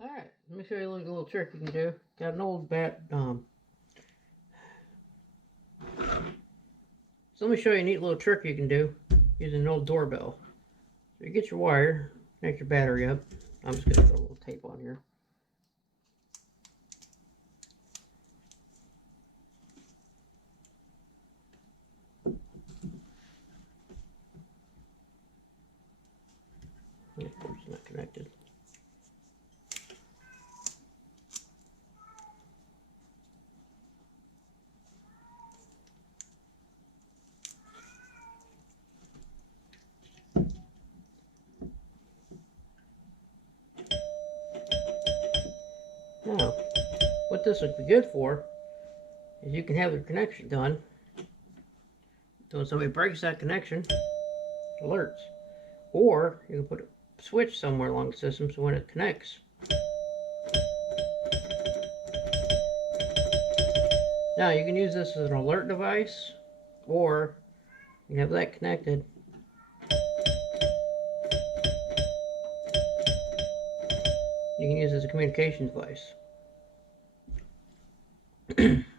Alright, let me show you a little trick you can do. Got an old bat, so let me show you a neat little trick you can do using an old doorbell. So you get your wire, connect your battery up. I'm just going to throw a little tape on here. Of course, it's not connected. Now, what this would be good for is you can have the connection done. So when somebody breaks that connection, alerts. Or you can put a switch somewhere along the system so when it connects. Now you can use this as an alert device, or you have that connected. You can use it as a communication device.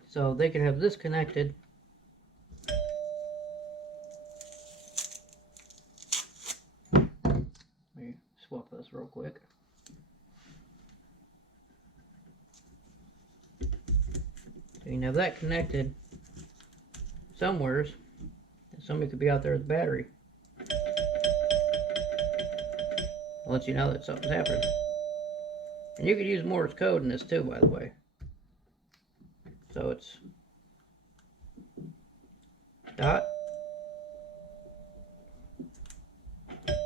So they can have this connected. Let me swap this real quick. So you can have that connected somewheres, and somebody could be out there with a battery. I'll let you know that something's happening. And you could use Morse code in this too, by the way. So it's dot,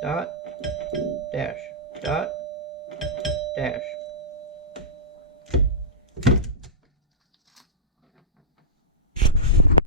dot, dash, dot, dash.